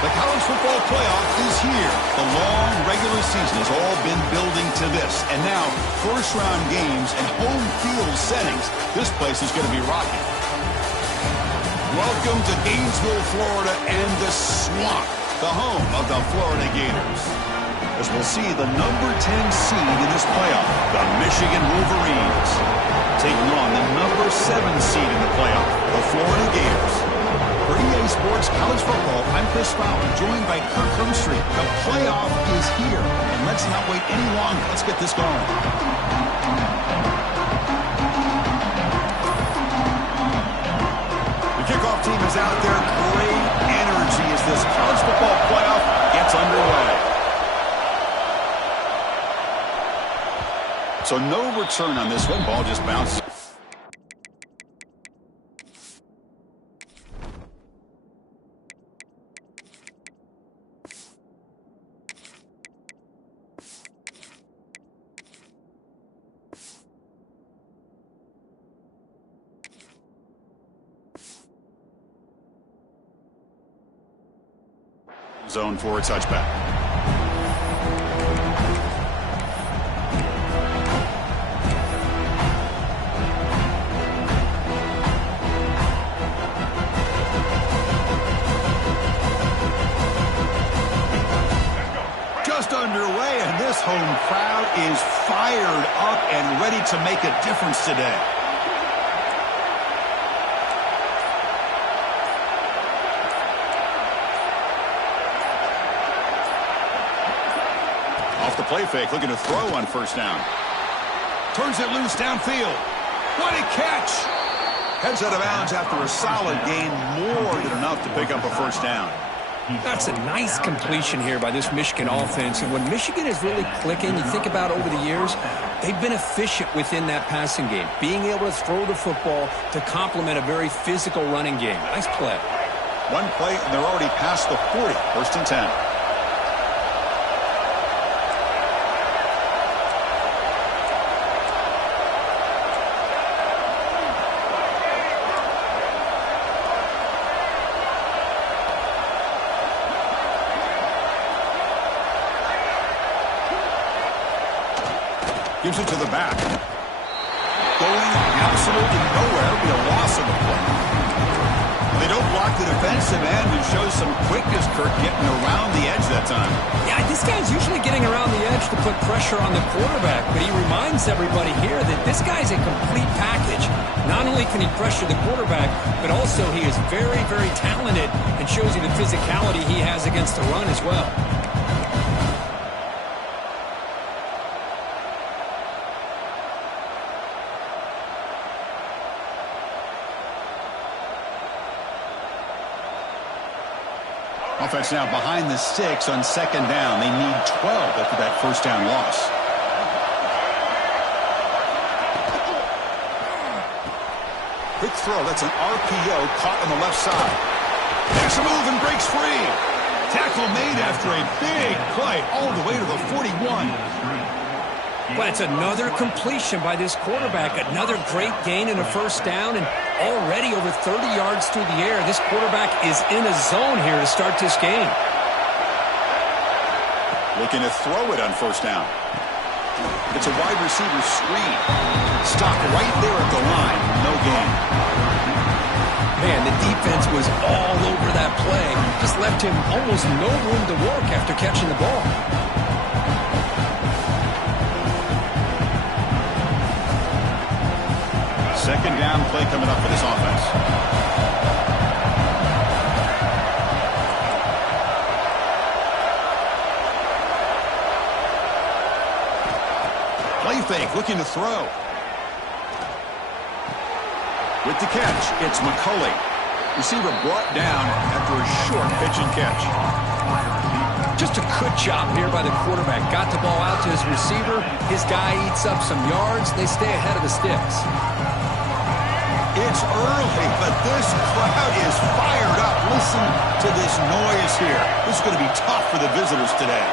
The college football playoff is here. The long regular season has all been building to this. And now, first-round games and home field settings. This place is going to be rocking. Welcome to Gainesville, Florida, and the Swamp, the home of the Florida Gators. As we'll see the number 10 seed in this playoff, the Michigan Wolverines, taking on the number 7 seed in the playoff, the Florida Gators. For EA Sports College Football, I'm Chris Fowler, joined by Kirk Hermstreet. The playoff is here, and let's not wait any longer. Let's get this going. The kickoff team is out there. Great energy as this college football playoff gets underway. So no return on this one. Ball just bounces. Zone for a touchback. Just underway, and this home crowd is fired up and ready to make a difference today. Off the play fake, looking to throw on first down. Turns it loose downfield. What a catch! Heads out of bounds after a solid gain, more than enough to pick up a first down. That's a nice completion here by this Michigan offense. And when Michigan is really clicking, you think about over the years, they've been efficient within that passing game, being able to throw the football to complement a very physical running game. Nice play. One play, and they're already past the 40, first and 10. Gives it to the back. Going absolutely nowhere. Be a loss of the play. They don't block the defensive end and show some quickness, Kirk, getting around the edge that time. Yeah, this guy's usually getting around the edge to put pressure on the quarterback, but he reminds everybody here that this guy's a complete package. Not only can he pressure the quarterback, but also he is very, very talented and shows you the physicality he has against the run as well. Offense now behind the sticks on second down. They need 12 after that first down loss. Quick throw. That's an RPO caught on the left side. Makes a move and breaks free. Tackle made after a big play all the way to the 41. Well, it's another completion by this quarterback. Another great gain in a first down, and already over 30 yards through the air. This quarterback is in a zone here to start this game. Looking to throw it on first down. It's a wide receiver screen. Stopped right there at the line. No gain. Man, the defense was all over that play. Just left him almost no room to work after catching the ball. Second down play coming up for this offense. Play fake, looking to throw. With the catch, it's McCulley. Receiver brought down after a short pitch and catch. Just a good job here by the quarterback. Got the ball out to his receiver. His guy eats up some yards. They stay ahead of the sticks. It's early, but this crowd is fired up. Listen to this noise here. This is going to be tough for the visitors today.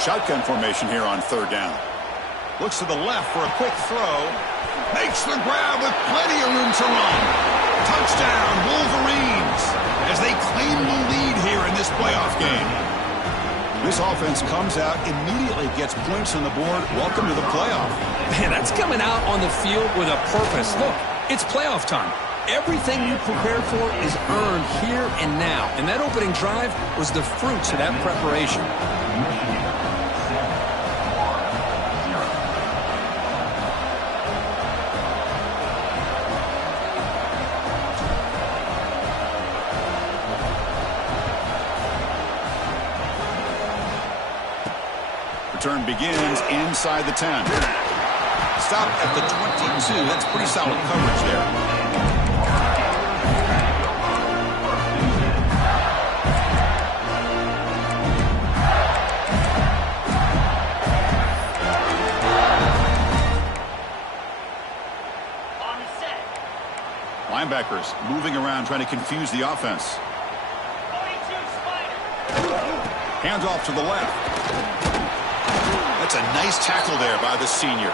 Shotgun formation here on third down. Looks to the left for a quick throw. Makes Makes the grab with plenty of room to run. Touchdown, Wolverines, as they claim the lead here in this playoff game. This offense comes out, immediately gets points on the board. Welcome to the playoff. Man, that's coming out on the field with a purpose. Look, it's playoff time. Everything you prepared for is earned here and now. And that opening drive was the fruits of that preparation. Return begins inside the 10. Stop at the 22. That's pretty solid coverage there. Linebackers moving around, trying to confuse the offense. Hands off to the left. That's a nice tackle there by the senior.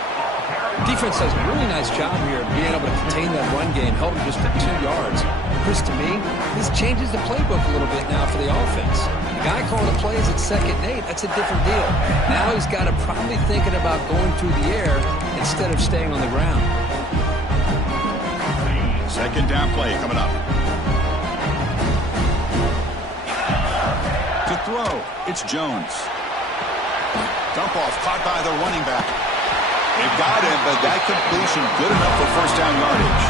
Defense does a really nice job here of being able to contain that run game, held him just at 2 yards. Chris, to me, this changes the playbook a little bit now for the offense. The guy calling the plays at 2nd and 8, that's a different deal. Now he's got to probably thinking about going through the air instead of staying on the ground. 2nd down play coming up. To throw, it's Jones. Dump off caught by the running back. They've got him, but that completion good enough for 1st down yardage.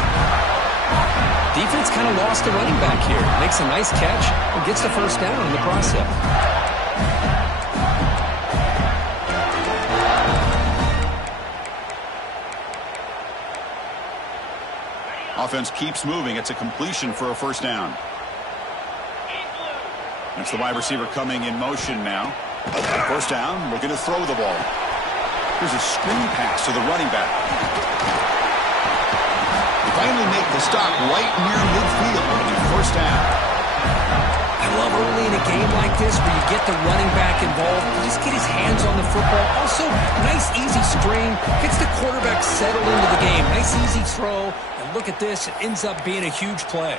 Defense kind of lost the running back here. Makes a nice catch and gets the 1st down in the process. Offense keeps moving. It's a completion for a 1st down. It's the wide receiver coming in motion now. 1st down, looking to throw the ball. Here's a screen pass to the running back. They finally make the stop right near midfield. It'll be 1st down. I love early in a game like this where you get the running back involved. Just get his hands on the football. Also, nice easy screen. Gets the quarterback settled into the game. Nice easy throw. And look at this. It ends up being a huge play.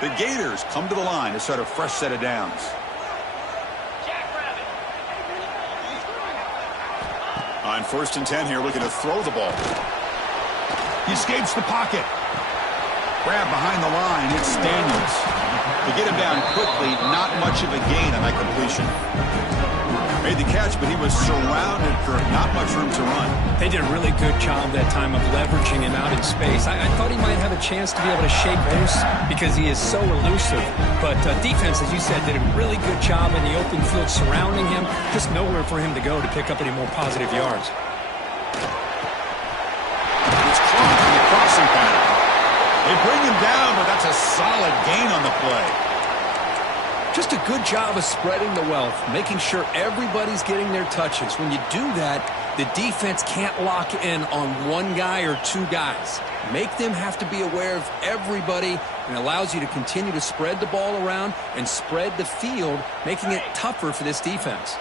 The Gators come to the line to start a fresh set of downs. On 1st and 10 here, looking to throw the ball. He escapes the pocket. Grab behind the line, it's Daniels. To get him down quickly, not much of a gain on that completion. Made the catch, but he was surrounded for not much room to run. They did a really good job that time of leveraging him out in space. I thought he might have a chance to be able to shake loose because he is so elusive. But defense, as you said, did a really good job in the open field surrounding him. Just nowhere for him to go to pick up any more positive yards. It's caught in the crossing pattern. They bring him down, but that's a solid gain on the play. Just a good job of spreading the wealth, making sure everybody's getting their touches. When you do that, the defense can't lock in on one guy or 2 guys. Make them have to be aware of everybody, and allows you to continue to spread the ball around and spread the field, making it tougher for this defense.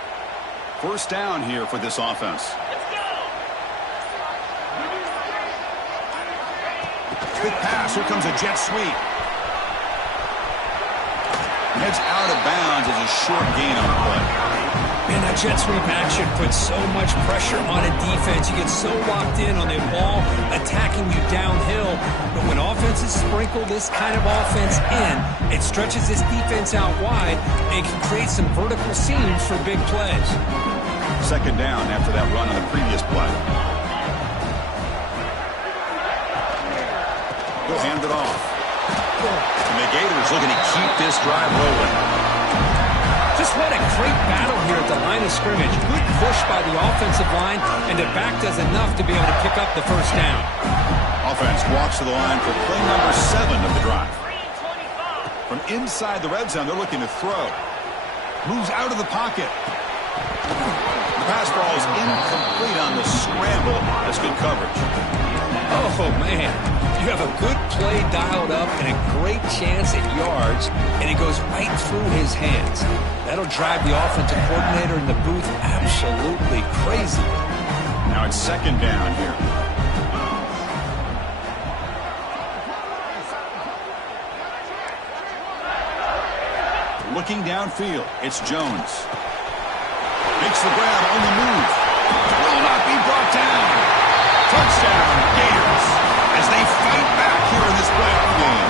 1st down here for this offense. Quick pass. Here comes a jet sweep. Heads out of bounds as a short gain on the play. Man, that jet sweep action puts so much pressure on a defense. You get so locked in on the ball attacking you downhill. But when offenses sprinkle this kind of offense in, it stretches this defense out wide and can create some vertical seams for big plays. 2nd down after that run on the previous play. He'll hand it off. And the Gators looking to keep this drive rolling. Just what a great battle here at the line of scrimmage. Good push by the offensive line, and the back does enough to be able to pick up the 1st down. Offense walks to the line for play number 7 of the drive. From inside the red zone, they're looking to throw. Moves out of the pocket. The pass ball is incomplete on the scramble. That's good coverage. Oh, man. You have a good play dialed up and a great chance at yards, and it goes right through his hands. That'll drive the offensive coordinator in the booth absolutely crazy. Now it's second down here. Looking downfield, it's Jones. Makes the grab on the move. Will not be brought down. Touchdown, Gators, as they fight back here in this playoff game.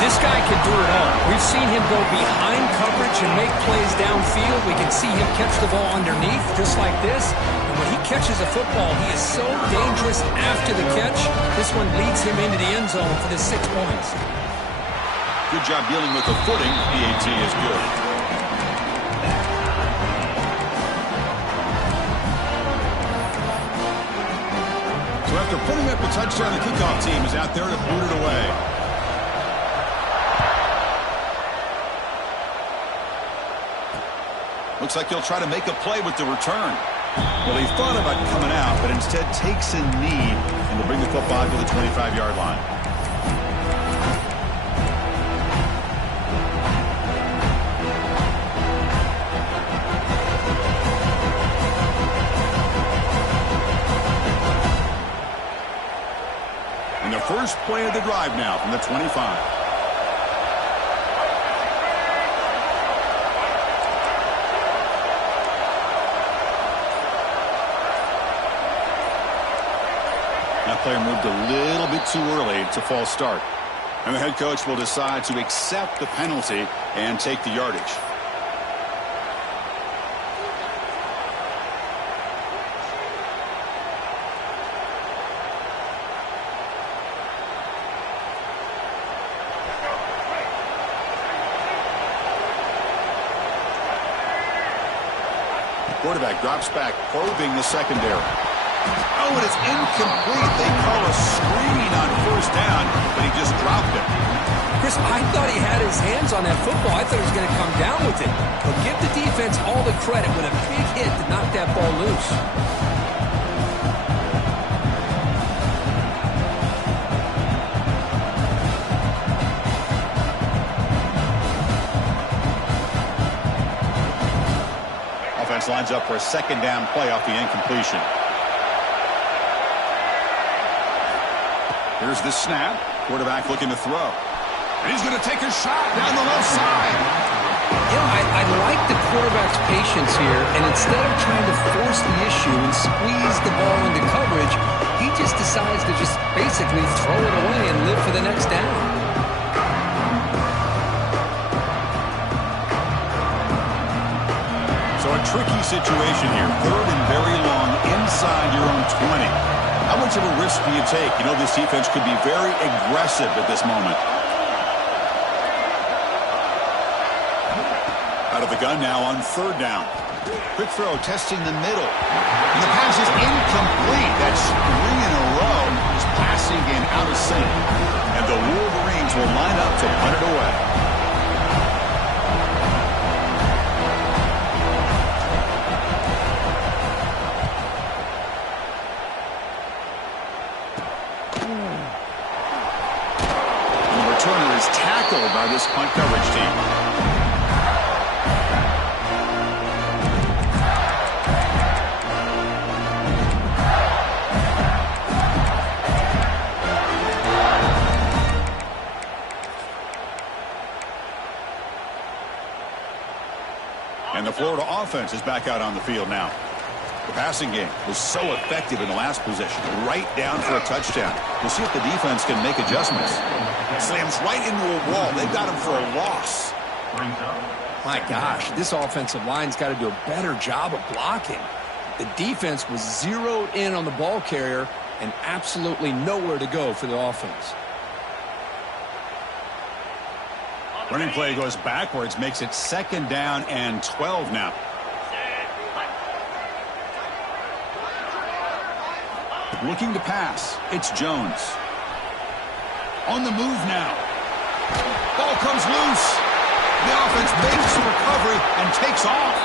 This guy can do it all. We've seen him go behind coverage and make plays downfield. We can see him catch the ball underneath, just like this. And when he catches a football, he is so dangerous after the catch. This one leads him into the end zone for the 6 points. Good job dealing with the footing. PAT is good. So after putting up a touchdown, the kickoff team is out there to boot it away. Looks like he'll try to make a play with the return. Well, he thought about coming out, but instead takes a knee and will bring the football to the 25-yard line. And the first play of the drive now from the 25. That player moved a little bit too early to false start. And the head coach will decide to accept the penalty and take the yardage. The quarterback drops back, probing the secondary. Oh, and it's incomplete. They call a screen on first down, but he just dropped it. Chris, I thought he had his hands on that football. I thought he was going to come down with it. But give the defense all the credit with a big hit to knock that ball loose. Offense lines up for a second down play off the incompletion. Here's the snap. Quarterback looking to throw. And he's going to take a shot down the left side. You know, I like the quarterback's patience here, and instead of trying to force the issue and squeeze the ball into coverage, he just decides to just basically throw it away and live for the next down. So a tricky situation here. Third and very long inside your own 20. How much of a risk do you take? You know, this defense could be very aggressive at this moment. Out of the gun now on third down. Quick throw, testing the middle. And the pass is incomplete. That's 3 in a row. He's passing and out of sync. And the Wolverines will line up to punt it away. Tackled by this punt coverage team. And the Florida offense is back out on the field now. The passing game was so effective in the last possession, right down for a touchdown. We'll see if the defense can make adjustments. Slams right into a wall. They've got him for a loss. My gosh, this offensive line's got to do a better job of blocking. The defense was zeroed in on the ball carrier and absolutely nowhere to go for the offense. Running play goes backwards, makes it second down and 12 now. Looking to pass. It's Jones. On the move now. Ball comes loose. The offense makes the recovery and takes off.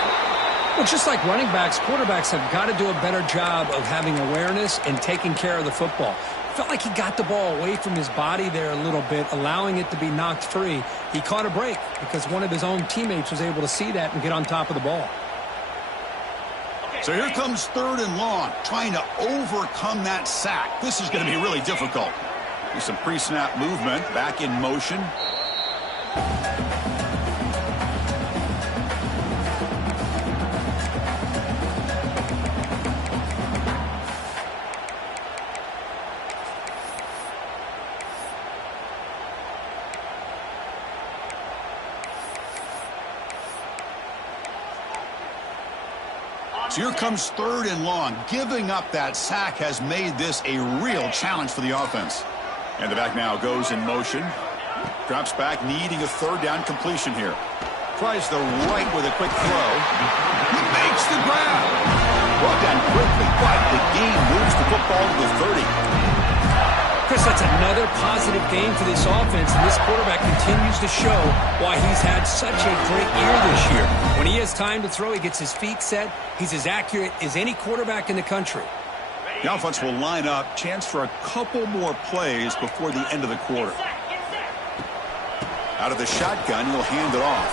Well, just like running backs, quarterbacks have got to do a better job of having awareness and taking care of the football. Felt like he got the ball away from his body there a little bit, allowing it to be knocked free. He caught a break because one of his own teammates was able to see that and get on top of the ball. So here comes 3rd and long, trying to overcome that sack. This is going to be really difficult. There's some pre-snap movement, back in motion. So here comes 3rd and long. Giving up that sack has made this a real challenge for the offense. And the back now goes in motion. Drops back, needing a 3rd down completion here. Tries the right with a quick throw. He makes the grab. Brought down quickly, but the game moves the football to the 30. Chris, that's another positive game for this offense, and this quarterback continues to show why he's had such a great year this year. When he has time to throw, he gets his feet set. He's as accurate as any quarterback in the country. The offense will line up. Chance for a couple more plays before the end of the quarter. Out of the shotgun, he'll hand it off.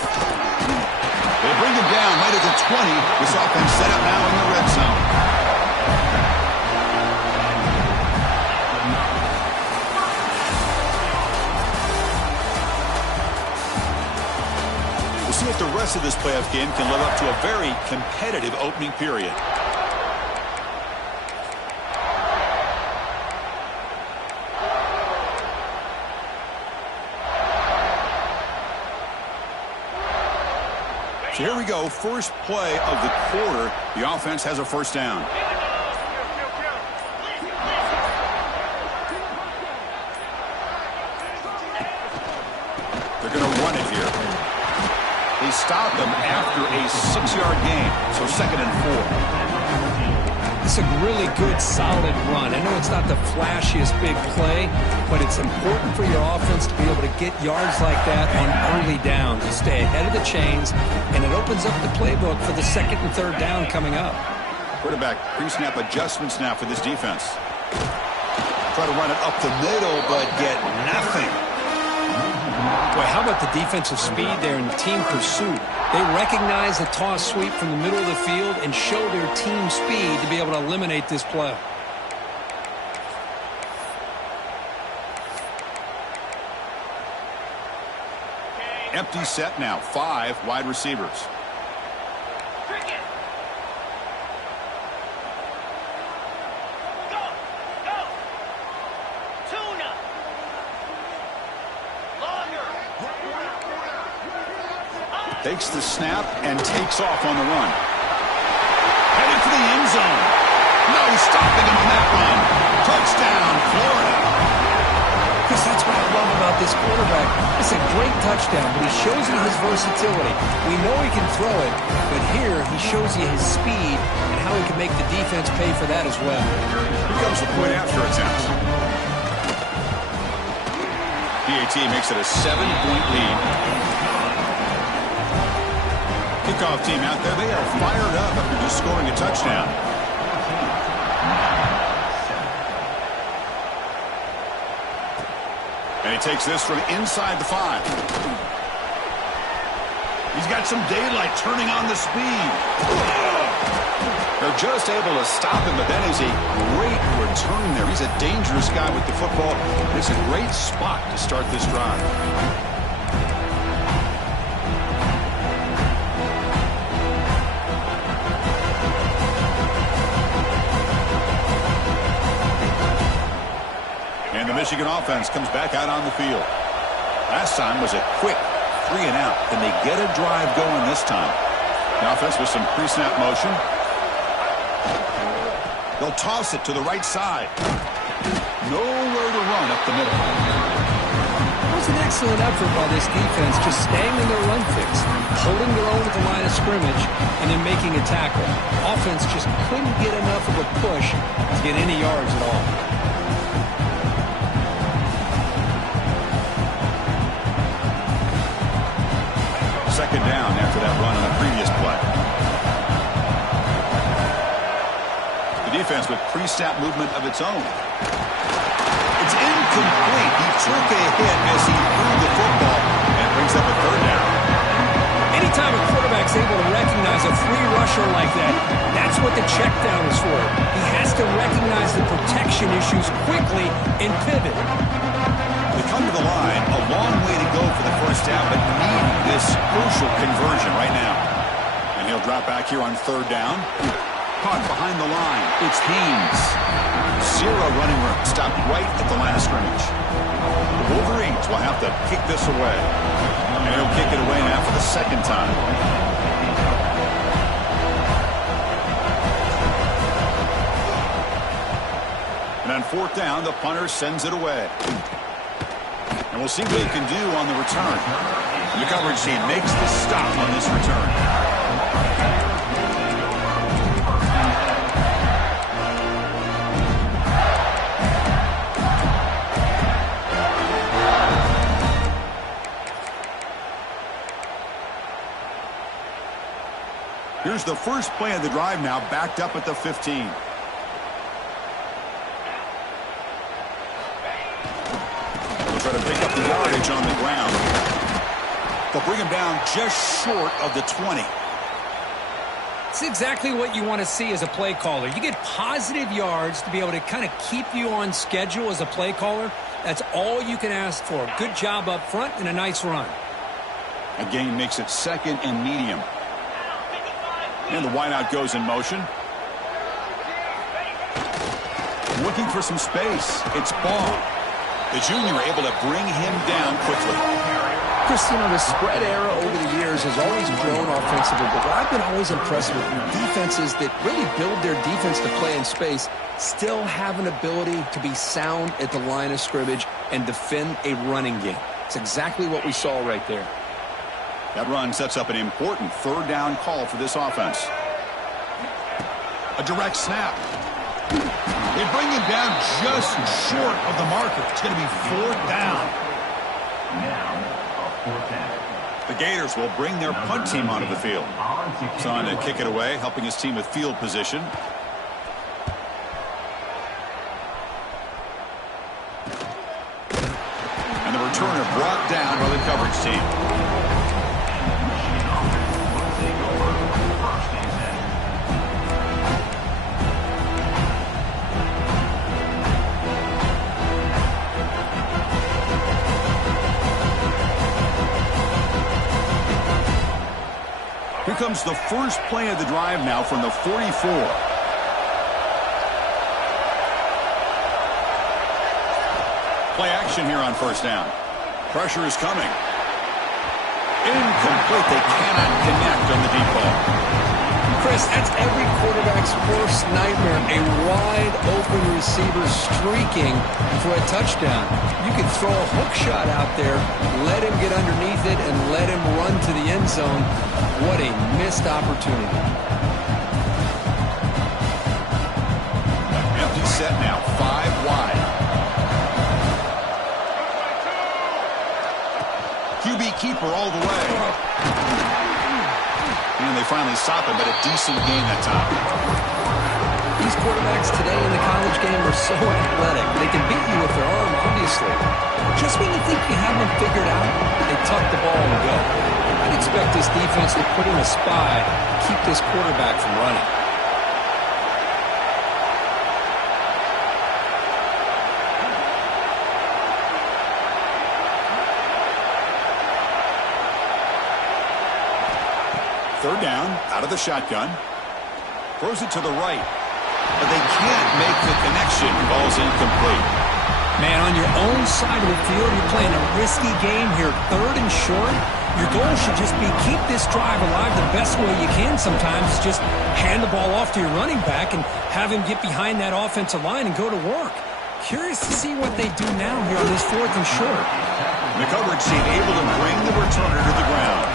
They bring him down right at the 20. This offense set up now in the red zone. We'll see if the rest of this playoff game can live up to a very competitive opening period. So here we go, first play of the quarter. The offense has a 1st down. They're going to run it here. They stop them after a 6-yard gain, so 2nd and 4. It's a really good, solid run. I know it's not the flashiest big play, but it's important for your offense to be able to get yards like that on early downs to stay ahead of the chains, and it opens up the playbook for the 2nd and 3rd down coming up. Quarterback pre-snap adjustments now for this defense. Try to run it up the middle, but get nothing. Boy, how about the defensive speed there and the team pursuit? They recognize the toss sweep from the middle of the field and show their team speed to be able to eliminate this play. Empty set now, 5 wide receivers. Takes the snap and takes off on the run. Heading for the end zone. No stopping him on that run. Touchdown, Florida. Chris, that's what I love about this quarterback. It's a great touchdown, but he shows you his versatility. We know he can throw it, but here he shows you his speed and how he can make the defense pay for that as well. Here comes the point after attempt. PAT makes it a 7-point lead. Kickoff team out there, they are fired up after just scoring a touchdown. And he takes this from inside the 5. He's got some daylight turning on the speed. They're just able to stop him, but that is a great return there. He's a dangerous guy with the football. It's a great spot to start this drive. And the Michigan offense comes back out on the field. Last time was a quick 3 and out. Can they get a drive going this time? The offense with some pre-snap motion. They'll toss it to the right side. Nowhere to run up the middle. It was an excellent effort by this defense, just staying in their run fix, holding their own at the line of scrimmage, and then making a tackle. Offense just couldn't get enough of a push to get any yards at all. Second down after that run on the previous play. The defense with pre-snap movement of its own. It's incomplete. He took a hit as he threw the football and brings up a 3rd down. Anytime a quarterback quarterback's able to recognize a free rusher like that, that's what the check down is for. He has to recognize the protection issues quickly and pivot. They come to the line, a long way to go for the first down, but need this crucial conversion right now. And he'll drop back here on third down. Caught behind the line. It's Haynes. Zero running room. Stopped right at the line of scrimmage. The Wolverines will have to kick this away. And he'll kick it away now for the second time. And on fourth down, the punter sends it away. And we'll see what he can do on the return. The coverage team makes the stop on this return. Here's the first play of the drive now, backed up at the 15. They'll try to pick up the yardage on the ground. They'll bring him down just short of the 20. It's exactly what you want to see as a play caller. You get positive yards to be able to kind of keep you on schedule as a play caller. That's all you can ask for. Good job up front and a nice run. A gain makes it second and medium. And the wideout goes in motion. Looking for some space. It's Ball. The junior able to bring him down quickly. Chris, you know, the spread era over the years has always grown offensively, but what I've been always impressed with defenses that really build their defense to play in space still have an ability to be sound at the line of scrimmage and defend a running game. It's exactly what we saw right there. That run sets up an important third down call for this offense. A direct snap. They bring him down just short of the marker. It's going to be fourth down. The Gators will bring their punt team onto the field. It's on to kick it away, helping his team with field position. And the returner brought down by the coverage team. Here comes the first play of the drive now from the 44. Play action here on first down. Pressure is coming. Incomplete. They cannot connect on the deep ball. Chris, that's every quarterback's worst nightmare. A wide open receiver streaking for a touchdown. You could throw a hook shot out there, let him get underneath it, and let him run to the end zone. What a missed opportunity. Empty set now, 5 wide. QB keeper all the way. And they finally stop him, but a decent gain that time. These quarterbacks today in the college game are so athletic. They can beat you with their arm, obviously. Just when you think you have them figured out, they tuck the ball and go. I'd expect this defense to put in a spy to keep this quarterback from running. Third down, out of the shotgun. Throws it to the right. But they can't make the connection. Ball's incomplete. Man, on your own side of the field, you're playing a risky game here. Third and short. Your goal should just be keep this drive alive the best way you can sometimes. Just hand the ball off to your running back and have him get behind that offensive line and go to work. Curious to see what they do now here on this fourth and short. The coverage team able to bring the returner to the ground.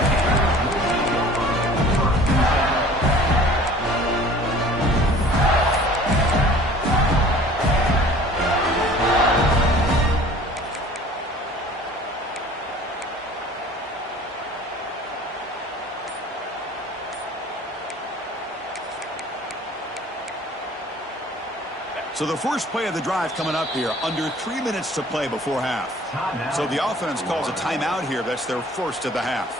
So the first play of the drive coming up here, under 3 minutes to play before half. So the offense calls a timeout here. That's their first of the half.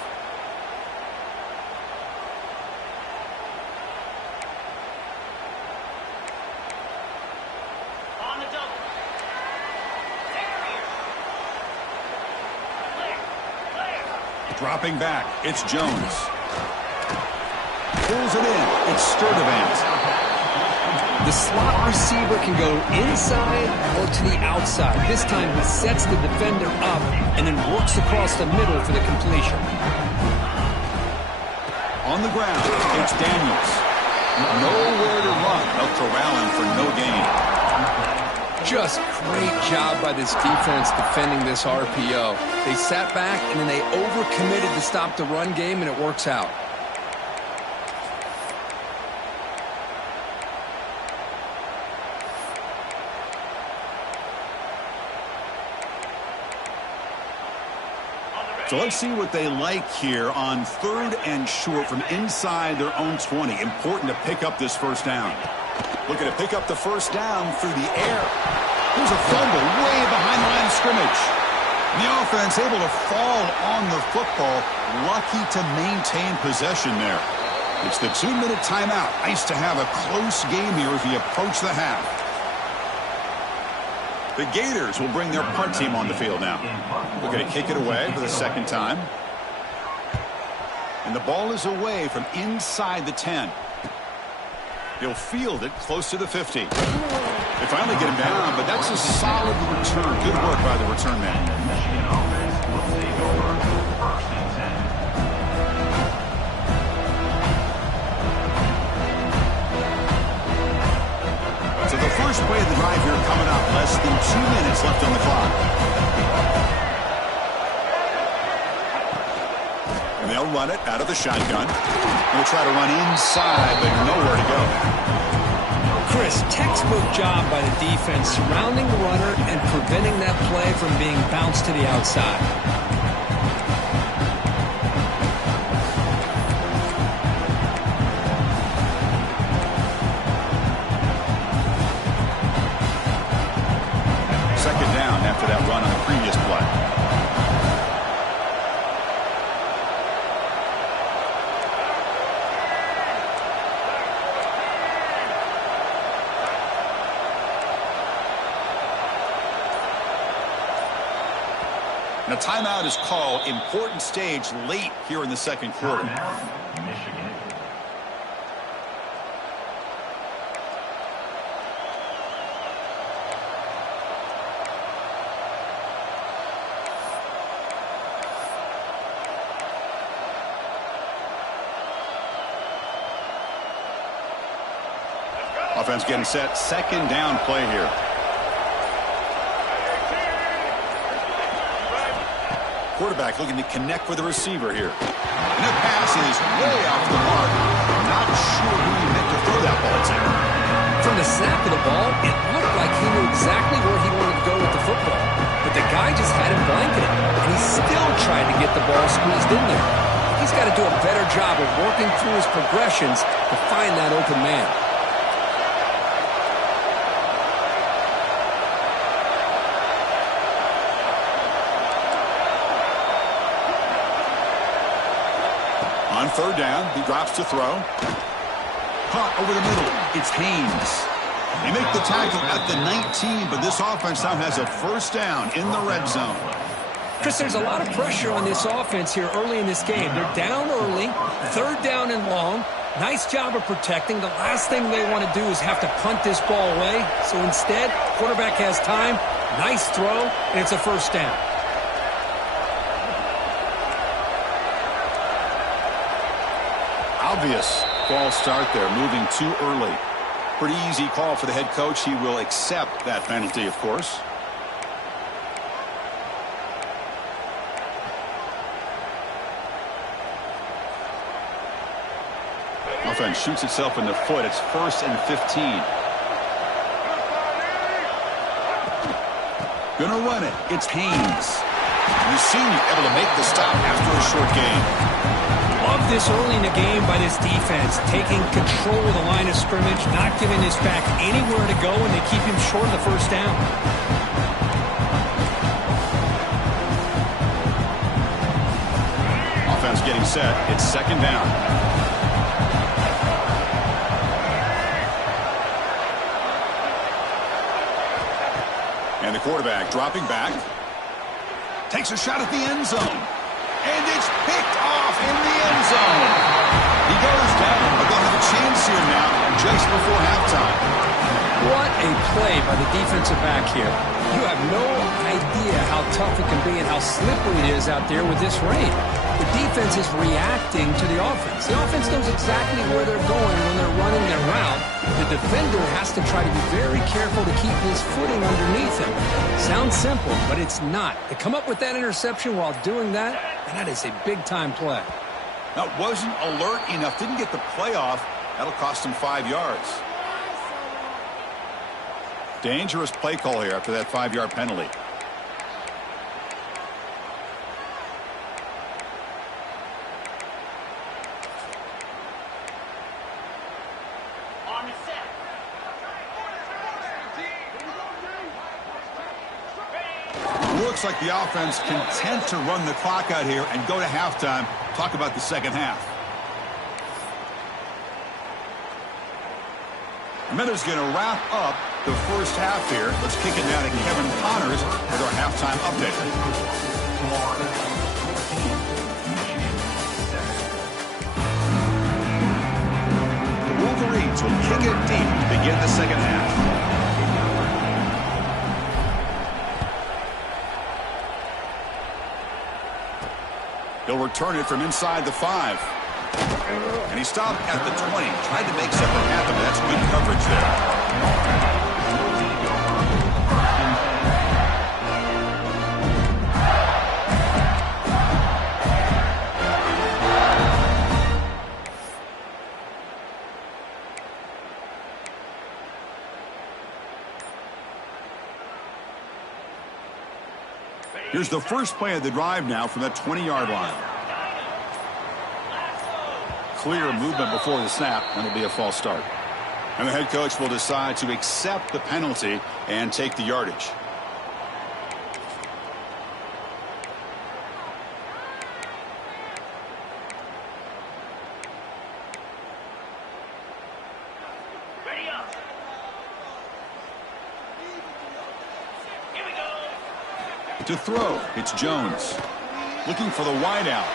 Dropping back, it's Jones. Pulls it in, it's Sturdivant. The slot receiver can go inside or to the outside. This time he sets the defender up and then works across the middle for the completion. On the ground, it's Daniels. Nowhere to run. They'll corral him for no gain. Just great job by this defense defending this RPO. They sat back and then they overcommitted to stop the run game, and it works out. So let's see what they like here on 3rd and short from inside their own 20. Important to pick up this first down. Looking to pick up the first down through the air. Here's a fumble way behind the line of scrimmage. The offense able to fall on the football. Lucky to maintain possession there. It's the 2-minute timeout. Nice to have a close game here as we approach the half. The Gators will bring their punt team on the field now. Looking to kick it away for the second time. And the ball is away from inside the 10. He'll field it close to the 50. They finally get him down, but that's a solid return. Good work by the return man. So the first play of the drive here coming up. Less than 2 minutes left on the clock. And they'll run it out of the shotgun. They'll try to run inside, but nowhere to go. Chris, textbook job by the defense surrounding the runner and preventing that play from being bounced to the outside. Second down after that run on the previous play. And a timeout is called. Important stage late here in the second quarter. Offense getting set. Second down play here. Quarterback looking to connect with the receiver here. And that pass is way off the mark. Not sure who he meant to throw that ball to. From the snap of the ball, it looked like he knew exactly where he wanted to go with the football. But the guy just had him blanketed, and he still tried to get the ball squeezed in there. He's got to do a better job of working through his progressions to find that open man. On third down, he drops to throw. Caught over the middle. It's Haynes. They make the tackle at the 19, but this offense now has a first down in the red zone. Chris, there's a lot of pressure on this offense here early in this game. They're down early, third down and long. Nice job of protecting. The last thing they want to do is have to punt this ball away. So instead, quarterback has time. Nice throw, and it's a first down. Obvious false start there, moving too early. Pretty easy call for the head coach. He will accept that penalty, of course. Offense shoots itself in the foot. It's 1st and 15. Gonna run it. It's Haynes. The senior able to make the stop after a short gain. Love this early in the game by this defense, taking control of the line of scrimmage, not giving this back anywhere to go, and they keep him short of the first down. Offense getting set. It's second down. And the quarterback dropping back. Takes a shot at the end zone. And it's picked off in the end zone. He goes down, but they'll have a chance here now just before halftime. What a play by the defensive back here. You have no idea how tough it can be and how slippery it is out there with this rain. The defense is reacting to the offense. The offense knows exactly where they're going when they're running their route. The defender has to try to be very careful to keep his footing underneath him. Sounds simple, but it's not. To come up with that interception while doing that, and that is a big-time play. Now, wasn't alert enough, didn't get the play off. That'll cost him 5 yards. Dangerous play call here after that 5-yard penalty. Looks like the offense content to run the clock out here and go to halftime. Talk about the second half. Miller's going to wrap up the first half here. Let's kick it down to Kevin Connors with our halftime update. The Wolverines will kick it deep to begin the second half. He'll return it from inside the 5. And he stopped at the 20. Tried to make something happen, but that's good coverage there. Here's the first play of the drive now from the 20-yard line. Clear movement before the snap, and it'll be a false start. And the head coach will decide to accept the penalty and take the yardage. To throw, it's Jones. Looking for the wideout.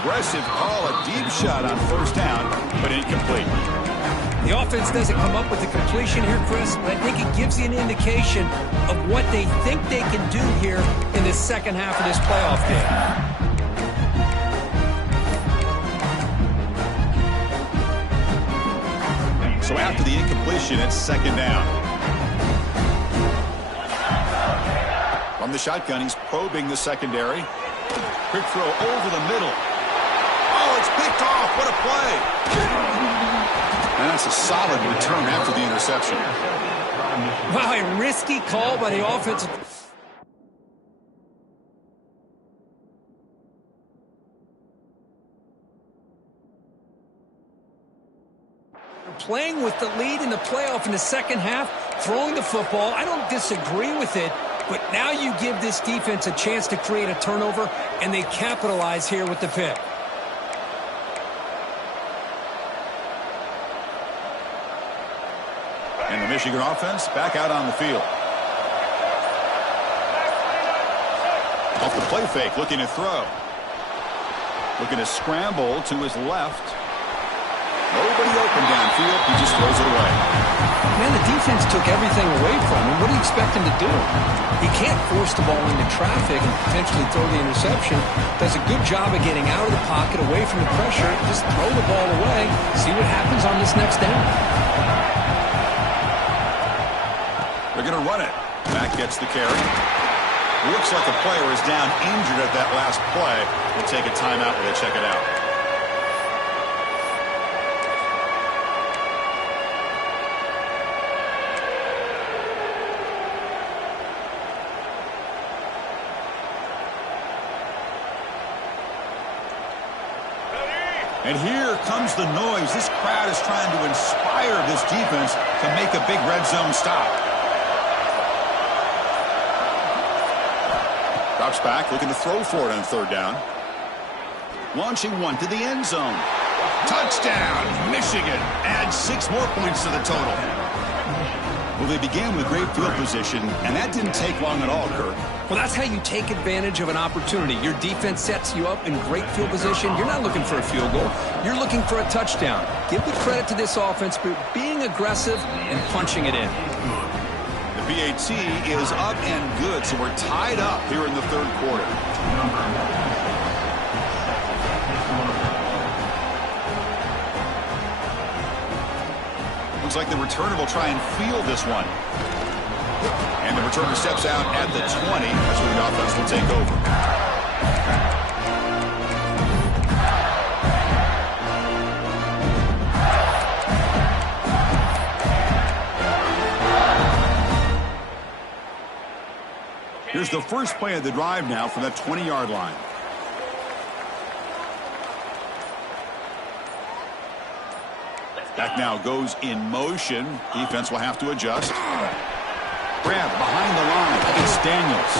Aggressive call, a deep shot on first down, but incomplete. The offense doesn't come up with the completion here, Chris, but I think it gives you an indication of what they think they can do here in the second half of this playoff game. So after the incompletion, it's second down. From the shotgun, he's probing the secondary. Quick throw over the middle. Oh, it's picked off. What a play. And that's a solid return after the interception. Wow, a risky call by the offense. Playing with the lead in the playoff in the second half, throwing the football. I don't disagree with it. But now you give this defense a chance to create a turnover, and they capitalize here with the pick. And the Michigan offense back out on the field. Off the play fake, looking to throw. Looking to scramble to his left. Nobody open downfield. He just throws it away. Man, the defense took everything away from him. What do you expect him to do? He can't force the ball into traffic and potentially throw the interception. Does a good job of getting out of the pocket, away from the pressure. Just throw the ball away. See what happens on this next down. They're going to run it. Mack gets the carry. Looks like the player is down injured at that last play. We'll take a timeout while they check it out. And here comes the noise. This crowd is trying to inspire this defense to make a big red zone stop. Drops back, looking to throw for it on third down. Launching one to the end zone. Touchdown, Michigan. Adds 6 more points to the total. Well, they began with great field position, and that didn't take long at all, Kirk. Well, that's how you take advantage of an opportunity. Your defense sets you up in great field position. You're not looking for a field goal. You're looking for a touchdown. Give the credit to this offense for being aggressive and punching it in. The PAT is up and good, so we're tied up here in the third quarter. Looks like the returner will try and field this one. And the returner steps out at the 20. That's where the offense will take over. Here's the first play of the drive now from that 20-yard line. Back now goes in motion. Defense will have to adjust. Grab behind the line. It's Daniels.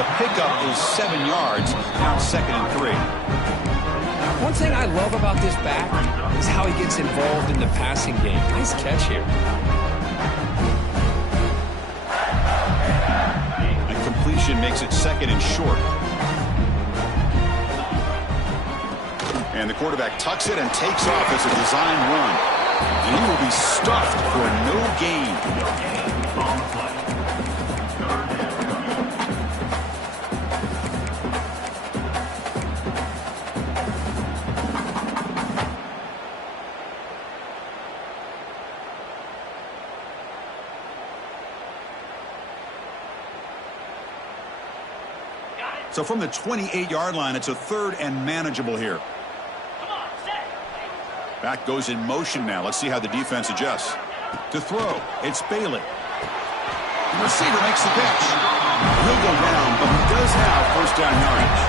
The pickup is 7 yards. Now 2nd and 3. One thing I love about this back is how he gets involved in the passing game. Nice catch here. And completion makes it 2nd and short. And the quarterback tucks it and takes off as a design run. And he will be stuffed for no gain. So from the 28-yard line, it's a 3rd and manageable here. Back goes in motion now. Let's see how the defense adjusts. To throw, it's Bailey. The receiver makes the catch. He'll go down, but he does have first down yardage.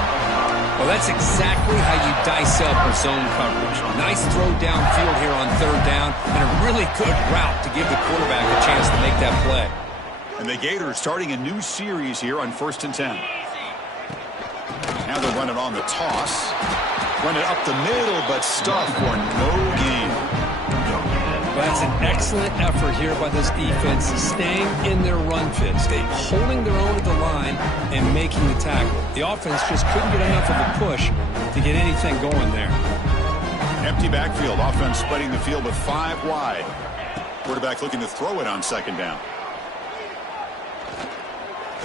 Well, that's exactly how you dice up a zone coverage. Nice throw downfield here on 3rd down, and a really good route to give the quarterback a chance to make that play. And the Gators starting a new series here on 1st and 10. Now they're running on the toss. Run it up the middle, but stuffed for no gain. Well, that's an excellent effort here by this defense, staying in their run fit, holding their own at the line and making the tackle. The offense just couldn't get enough of a push to get anything going there. Empty backfield. Offense spreading the field with 5 wide. Quarterback looking to throw it on 2nd down.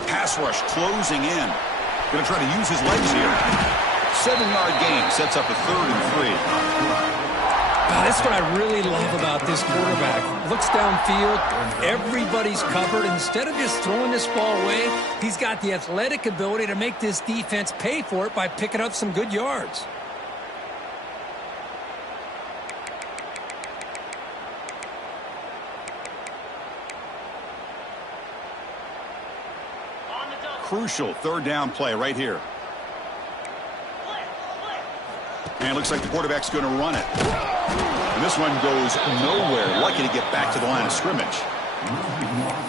Pass rush closing in. Going to try to use his legs here. 7-yard gain sets up a 3rd and 3. That's what I really love about this quarterback. Looks downfield, everybody's covered. Instead of just throwing this ball away, he's got the athletic ability to make this defense pay for it by picking up some good yards. Crucial 3rd down play right here. And it looks like the quarterback's going to run it. And this one goes nowhere. Lucky to get back to the line of scrimmage.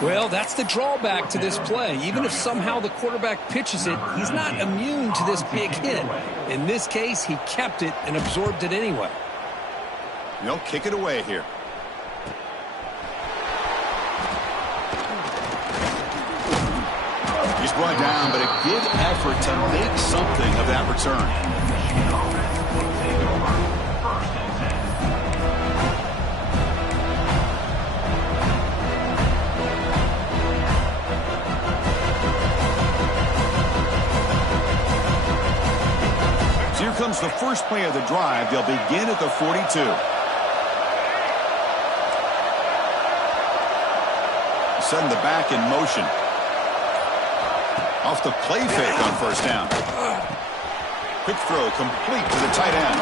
Well, that's the drawback to this play. Even if somehow the quarterback pitches it, he's not immune to this big hit. In this case, he kept it and absorbed it anyway. They'll kick it away here. He's brought down, but a good effort to make something of that return. So here comes the first play of the drive. They'll begin at the 42. Send the back in motion. Off the play fake on 1st down. Quick throw complete to the tight end.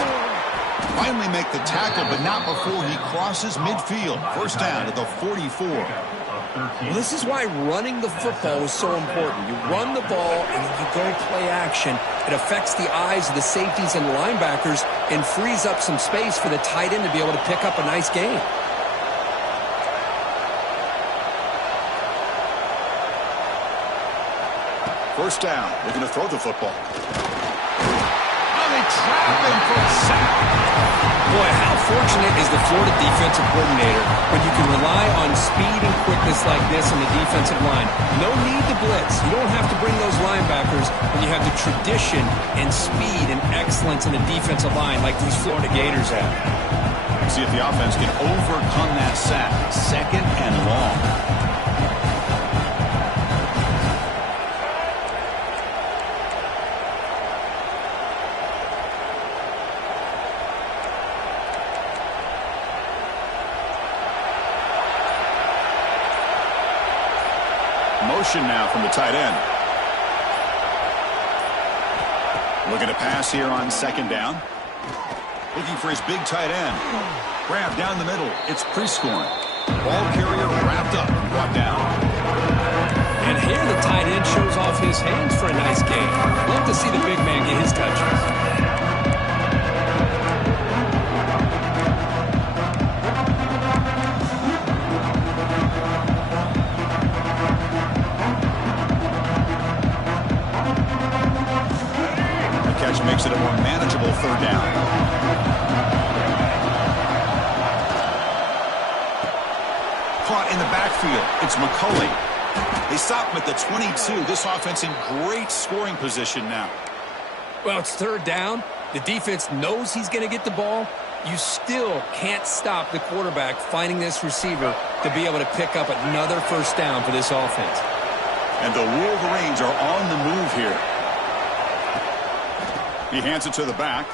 Finally make the tackle, but not before he crosses midfield. 1st down at the 44. Well, this is why running the football is so important. You run the ball and then you go play action. It affects the eyes of the safeties and the linebackers and frees up some space for the tight end to be able to pick up a nice gain. First down. They're going to throw the football. And they trap him for a sack. Boy, how fortunate is the Florida defensive coordinator when you can rely on speed and quickness like this on the defensive line. No need to blitz. You don't have to bring those linebackers when you have the tradition and speed and excellence in the defensive line like these Florida Gators have. See if the offense can overcome that sack. 2nd and long. Motion now from the tight end. Looking to pass here on 2nd down. Looking for his big tight end. Grab down the middle. It's Prescorn. Ball carrier wrapped up and brought down. And here the tight end shows off his hands for a nice game. Love to see the big man get his touches. Makes it a more manageable 3rd down. Caught in the backfield. It's McCulley. They stop him at the 22. This offense in great scoring position now. Well, it's 3rd down. The defense knows he's going to get the ball. You still can't stop the quarterback finding this receiver to be able to pick up another 1st down for this offense. And the Wolverines are on the move here. He hands it to the back.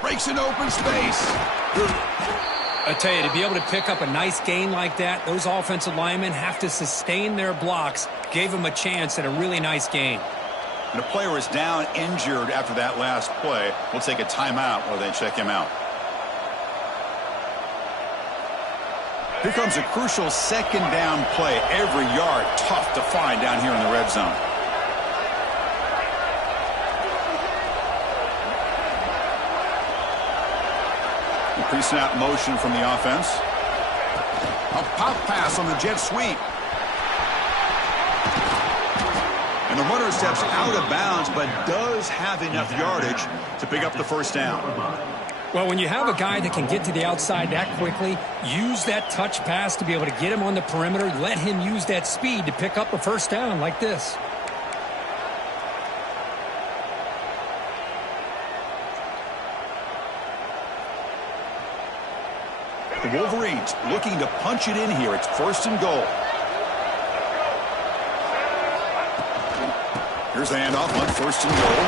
Breaks an open space. I tell you, to be able to pick up a nice gain like that, those offensive linemen have to sustain their blocks. Gave him a chance at a really nice gain. And a player is down injured after that last play. We'll take a timeout while they check him out. Here comes a crucial 2nd down play. Every yard tough to find down here in the red zone. Pre-snap motion from the offense. A pop pass on the jet sweep. And the runner steps out of bounds, but does have enough yardage to pick up the 1st down. Well, when you have a guy that can get to the outside that quickly, use that touch pass to be able to get him on the perimeter, let him use that speed to pick up a 1st down like this. The Wolverines looking to punch it in here. It's 1st and goal. Here's the handoff on 1st and goal.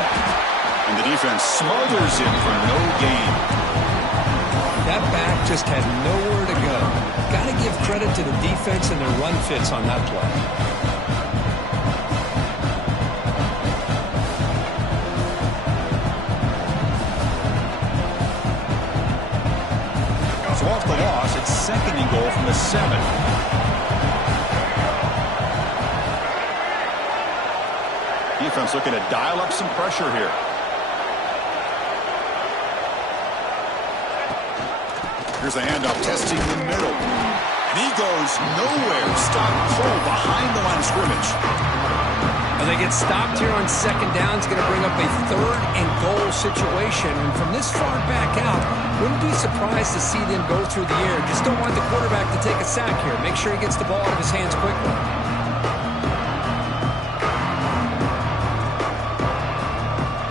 And the defense smothers him for no gain. That back just had nowhere to go. Got to give credit to the defense and their run fits on that play. Off the loss, it's 2nd and goal from the 7. Defense looking to dial up some pressure here. Here's the handoff, testing the middle. And he goes nowhere. Stopped cold behind the line of scrimmage. Well, they get stopped here on 2nd down. It's going to bring up a 3rd and goal situation. And from this far back out, wouldn't be surprised to see them go through the air. Just don't want the quarterback to take a sack here. Make sure he gets the ball out of his hands quickly.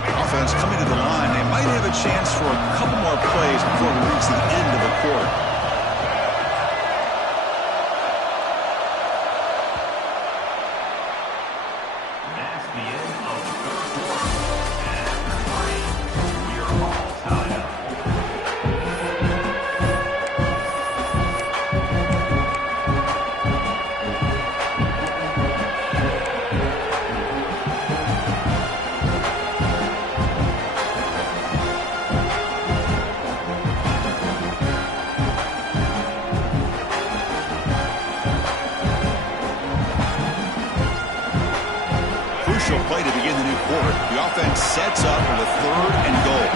Offense coming to the line. They might have a chance for a couple more plays before we reach the end of the quarter. Crucial play to begin the new quarter. The offense sets up with a 3rd and goal.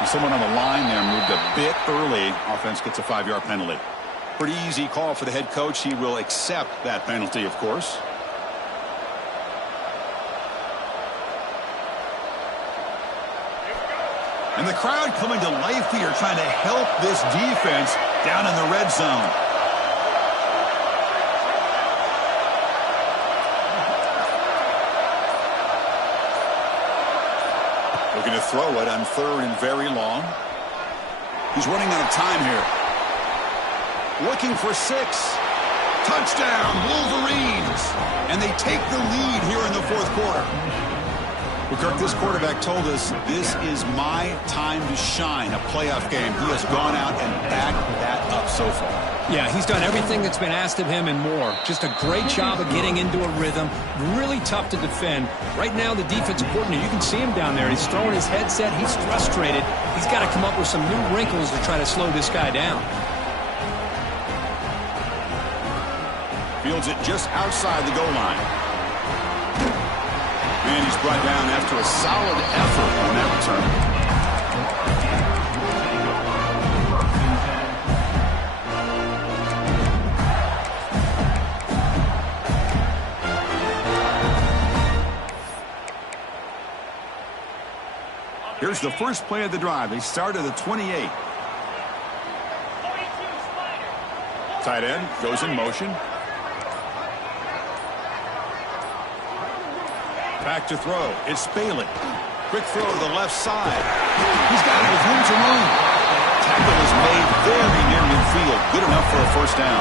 And someone on the line there moved a bit early. Offense gets a 5-yard penalty. Pretty easy call for the head coach. He will accept that penalty, of course. And the crowd coming to life here, trying to help this defense down in the red zone. Looking to throw it on 3rd and very long. He's running out of time here. Looking for 6. Touchdown, Wolverines. And they take the lead here in the 4th quarter. Well, Kirk, this quarterback told us this is my time to shine, a playoff game. He has gone out and backed that up so far. Yeah, he's done everything that's been asked of him and more. Just a great job of getting into a rhythm. Really tough to defend. Right now, the defensive coordinator, you can see him down there. He's throwing his headset. He's frustrated. He's got to come up with some new wrinkles to try to slow this guy down. Fields it just outside the goal line. And he's brought down after a solid effort on that return. Here's the first play of the drive. They start at the 28. Tight end goes in motion. Back to throw. It's Bailey. Quick throw to the left side. He's got it with room to run. Tackle is made very near midfield. Good enough for a first down.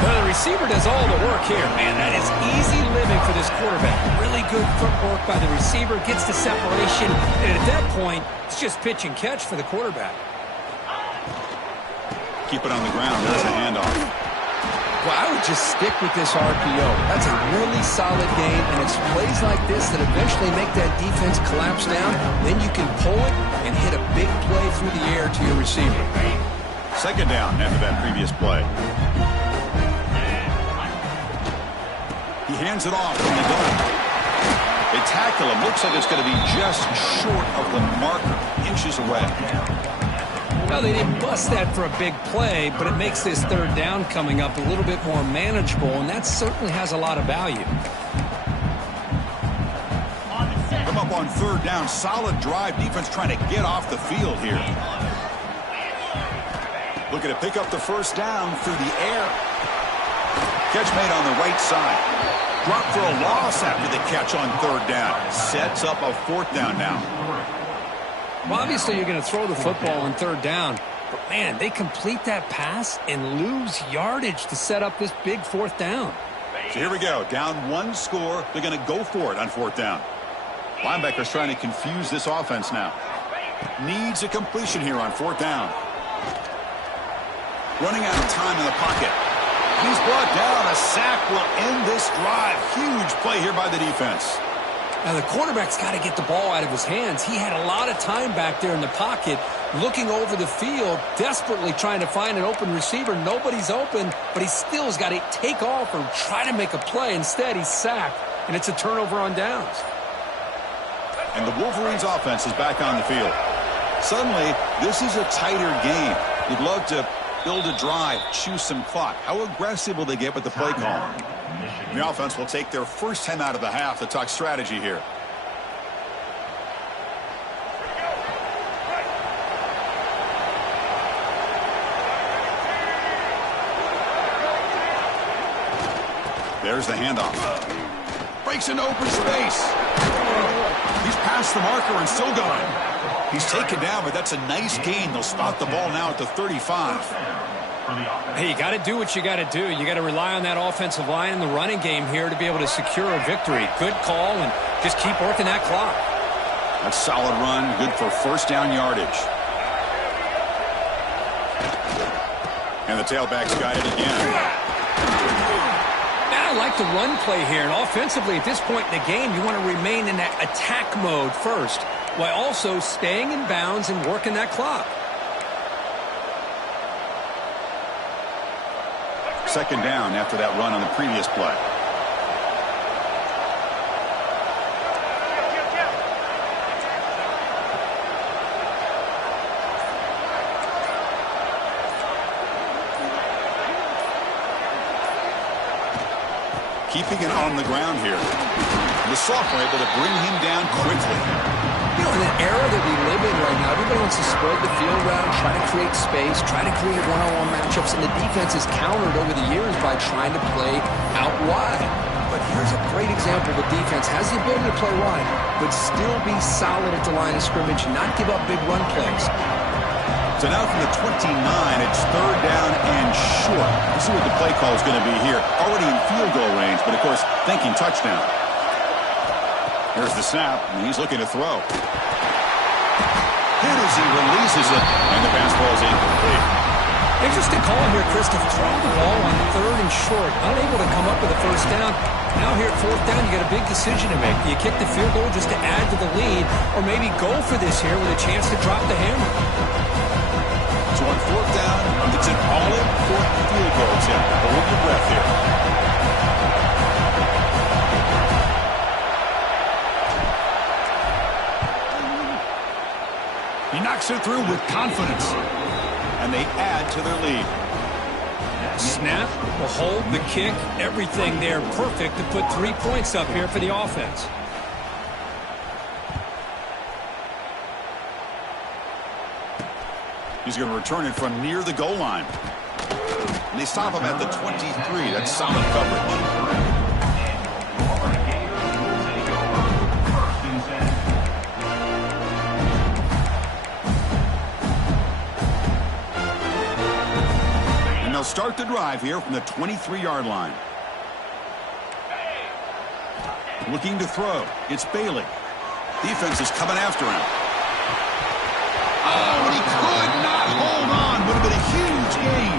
The receiver does all the work here. Man, that is easy living for this quarterback. Really good footwork by the receiver. Gets the separation. And at that point, it's just pitch and catch for the quarterback. Keep it on the ground. There's a handoff. Well, I would just stick with this RPO. That's a really solid game, and it's plays like this that eventually make that defense collapse down. Then you can pull it and hit a big play through the air to your receiver. Second down after that previous play. He hands it off from the gun. They tackle him. Looks like it's going to be just short of the marker, inches away. Well, they didn't bust that for a big play, but it makes this third down coming up a little bit more manageable, and that certainly has a lot of value. Come up on third down. Solid drive. Defense trying to get off the field here. Looking to pick up the first down through the air. Catch made on the right side. Drop for a loss after the catch on third down. Sets up a fourth down now. Well, obviously you're going to throw the football on third down, but man, they complete that pass and lose yardage to set up this big fourth down. So here we go. Down one score. They're going to go for it on fourth down. Linebackers trying to confuse this offense now. Needs a completion here on fourth down. Running out of time in the pocket. He's brought down. A sack will end this drive. Huge play here by the defense. Now, the quarterback's got to get the ball out of his hands. He had a lot of time back there in the pocket, looking over the field, desperately trying to find an open receiver. Nobody's open, but he still has got to take off or try to make a play. Instead, he's sacked, and it's a turnover on downs. And the Wolverines' offense is back on the field. Suddenly, this is a tighter game. You'd love to build a drive, choose some clock. How aggressive will they get with the play call? The offense will take their first 10 out of the half to talk strategy here. There's the handoff. Breaks into open space. He's past the marker and still going. He's taken down, but that's a nice gain. They'll spot the ball now at the 35. Hey, you got to do what you got to do. You got to rely on that offensive line in the running game here to be able to secure a victory. Good call, and just keep working that clock. That's solid run, good for first down yardage. And the tailback's got it again. Now, I like the run play here, and offensively at this point in the game, you want to remain in that attack mode first, while also staying in bounds and working that clock. Second down after that run on the previous play. Keeping it on the ground here. The sophomore able to bring him down quickly. You know, in the era that we live in right now, everybody wants to spread the field around, try to create space, try to create one-on-one matchups, and the defense is countered over the years by trying to play out wide. But here's a great example of a defense has the ability to play wide, but still be solid at the line of scrimmage, not give up big run plays. So now from the 29, it's third down and short. Let's see what the play call is going to be here. Already in field goal range, but of course, thinking touchdown. Here's the snap, and he's looking to throw. Hit as he releases it, and the pass ball is incomplete. Interesting call here, Chris, to throw the ball on third and short. Unable to come up with a first down. Now here at fourth down, you got a big decision to make. Do you kick the field goal just to add to the lead, or maybe go for this here with a chance to drop the hammer? So on fourth down, it's an all-in fourth field goal attempt. Hold your breath here. He knocks it through with confidence. And they add to their lead. Snap, the hold, the kick, everything there perfect to put 3 points up here for the offense. He's going to return it from near the goal line. And they stop him at the 23. That's solid coverage. They'll start the drive here from the 23-yard line. Looking to throw. It's Bailey. Defense is coming after him. Oh, and he could not hold on. Would have been a huge gain.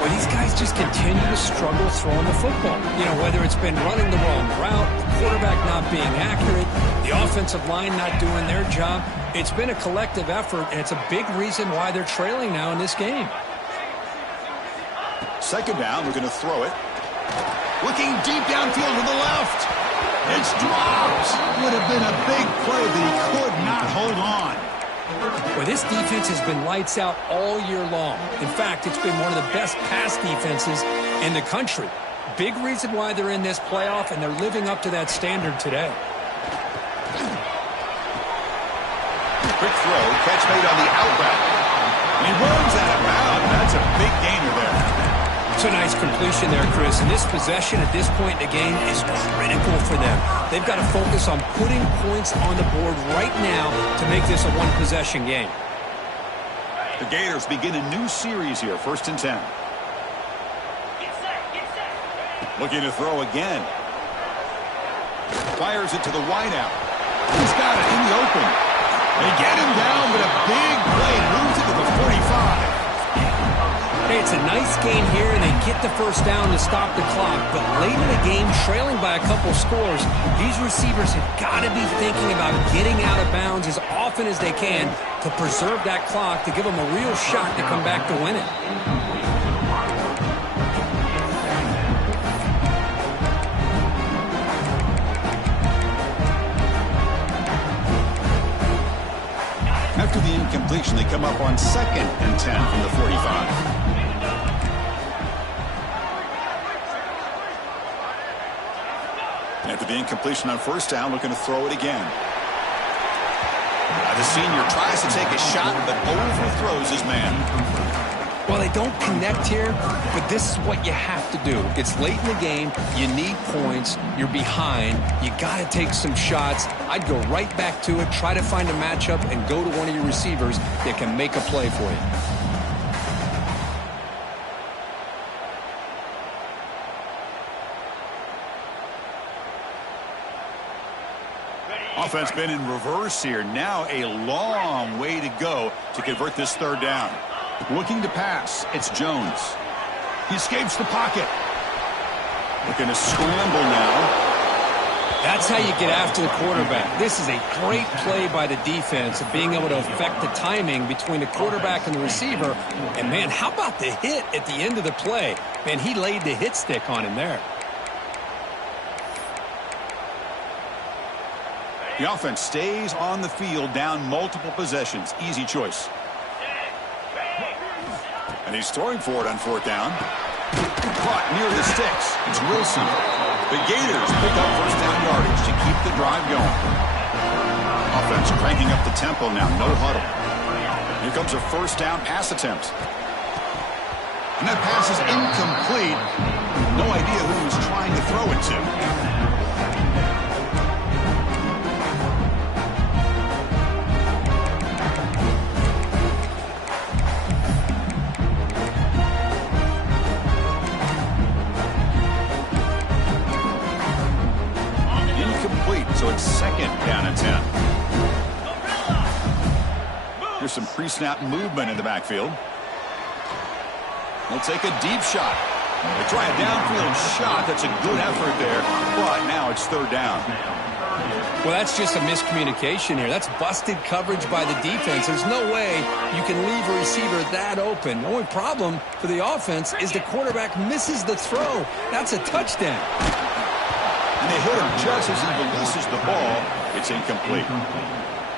Well, these guys just continue to struggle throwing the football. You know, whether it's been running the wrong route, the quarterback not being accurate, the offensive line not doing their job. It's been a collective effort, and it's a big reason why they're trailing now in this game. Second down, we're going to throw it. Looking deep downfield to the left. It's dropped. Would have been a big play that he could not hold on. Well, this defense has been lights out all year long. In fact, it's been one of the best pass defenses in the country. Big reason why they're in this playoff, and they're living up to that standard today. Quick throw, catch made on the outback. And he runs out of bounds. That's a big gainer there. It's a nice completion there, Chris. And this possession at this point in the game is critical for them. They've got to focus on putting points on the board right now to make this a one-possession game. The Gators begin a new series here, 1st and 10. Looking to throw again. Fires it to the wideout. He's got it in the open. They get him down, but a big play moves it to the 45. Hey, it's a nice gain here, and they get the first down to stop the clock. But late in the game, trailing by a couple scores, these receivers have got to be thinking about getting out of bounds as often as they can to preserve that clock, to give them a real shot to come back to win it. After the incompletion, they come up on 2nd and 10 from the 45. After the incompletion on 1st down, looking to throw it again. The senior tries to take a shot, but overthrows his man. Well, they don't connect here, but this is what you have to do. It's late in the game. You need points. You're behind. You got to take some shots. I'd go right back to it, try to find a matchup, and go to one of your receivers that can make a play for you. Offense been in reverse here. Now a long way to go to convert this 3rd down. Looking to pass. It's Jones. He escapes the pocket. Looking to scramble now. That's how you get after the quarterback. This is a great play by the defense of being able to affect the timing between the quarterback and the receiver. And, man, how about the hit at the end of the play? Man, he laid the hit stick on him there. The offense stays on the field, down multiple possessions. Easy choice. And he's throwing for it on 4th down. Caught near the sticks. It's Wilson. The Gators pick up 1st down yardage to keep the drive going. Offense cranking up the tempo now. No huddle. Here comes a first down pass attempt. And that pass is incomplete. No idea who he was trying to throw it to. Incomplete, so it's second down and 10. Here's some pre-snap movement in the backfield. They'll take a deep shot. They try a downfield shot. That's a good effort there, but now it's third down. Well, that's just a miscommunication here. That's busted coverage by the defense. There's no way you can leave a receiver that open. The only problem for the offense is the quarterback misses the throw. That's a touchdown. And they hit him just as he releases the ball. It's incomplete.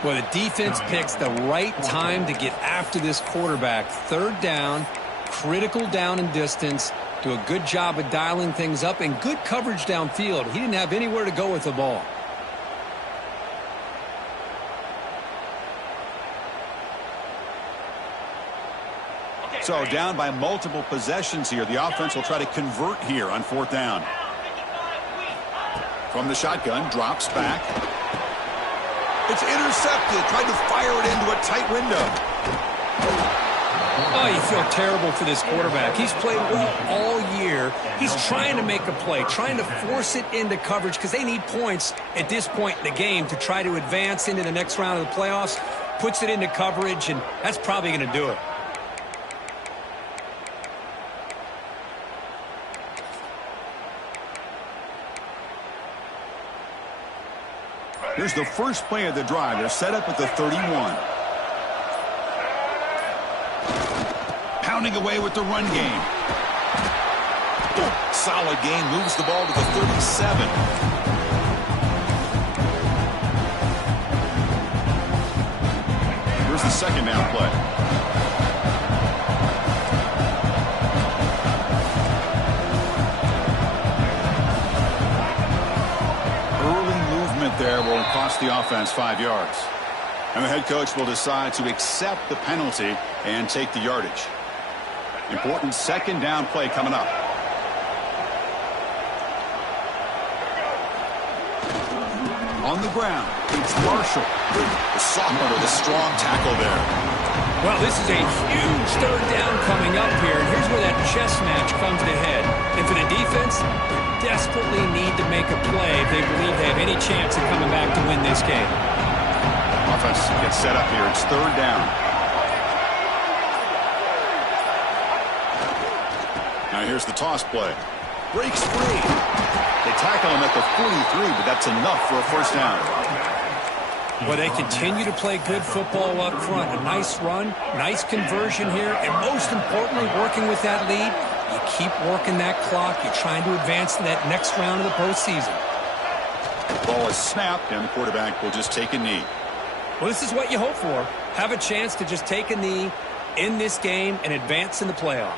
Well, the defense picks the right time to get after this quarterback. Third down, critical down and distance. Do a good job of dialing things up and good coverage downfield. He didn't have anywhere to go with the ball. So down by multiple possessions here. The offense will try to convert here on fourth down. From the shotgun, drops back. It's intercepted. Tried to fire it into a tight window. Oh, you feel terrible for this quarterback. He's played well all year. He's trying to make a play, trying to force it into coverage because they need points at this point in the game to try to advance into the next round of the playoffs. Puts it into coverage, and that's probably going to do it. Here's the first play of the drive. They're set up at the 31. Pounding away with the run game. Solid game. Moves the ball to the 37. Here's the second down play. There will cost the offense 5 yards. And the head coach will decide to accept the penalty and take the yardage. Important second down play coming up. On the ground, it's Marshall. The sophomore with a strong tackle there. Well, this is a huge third down coming up here, and here's where that chess match comes to head. And for the defense, they desperately need to make a play if they believe they have any chance of coming back to win this game. Offense gets set up here. It's third down. Now here's the toss play. Breaks free. They tackle him at the 43, but that's enough for a first down. Well, they continue to play good football up front. A nice run, nice conversion here, and most importantly, working with that lead, you keep working that clock. You're trying to advance to that next round of the postseason. Ball is snapped, and the quarterback will just take a knee. Well, this is what you hope for. Have a chance to just take a knee in this game and advance in the playoff.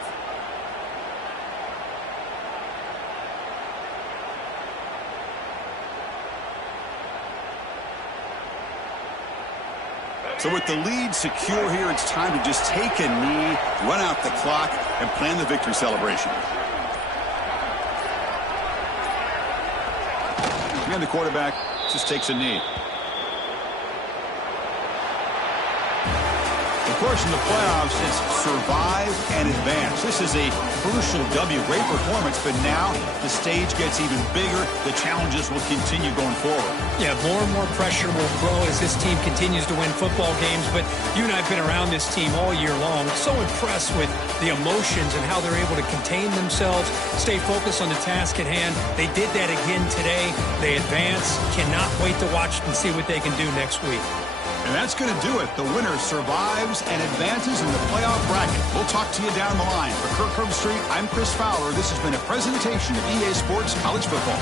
So with the lead secure here, it's time to just take a knee, run out the clock, and plan the victory celebration. And the quarterback just takes a knee. Of course, in the playoffs, it's survive and advance. This is a crucial W. Great performance, but now the stage gets even bigger. The challenges will continue going forward. Yeah, more and more pressure will grow as this team continues to win football games. But you and I have been around this team all year long. So impressed with the emotions and how they're able to contain themselves, stay focused on the task at hand. They did that again today. They advance. Cannot wait to watch and see what they can do next week. And that's going to do it. The winner survives and advances in the playoff bracket. We'll talk to you down the line. For Kirk Herbstreit, I'm Chris Fowler. This has been a presentation of EA Sports College Football.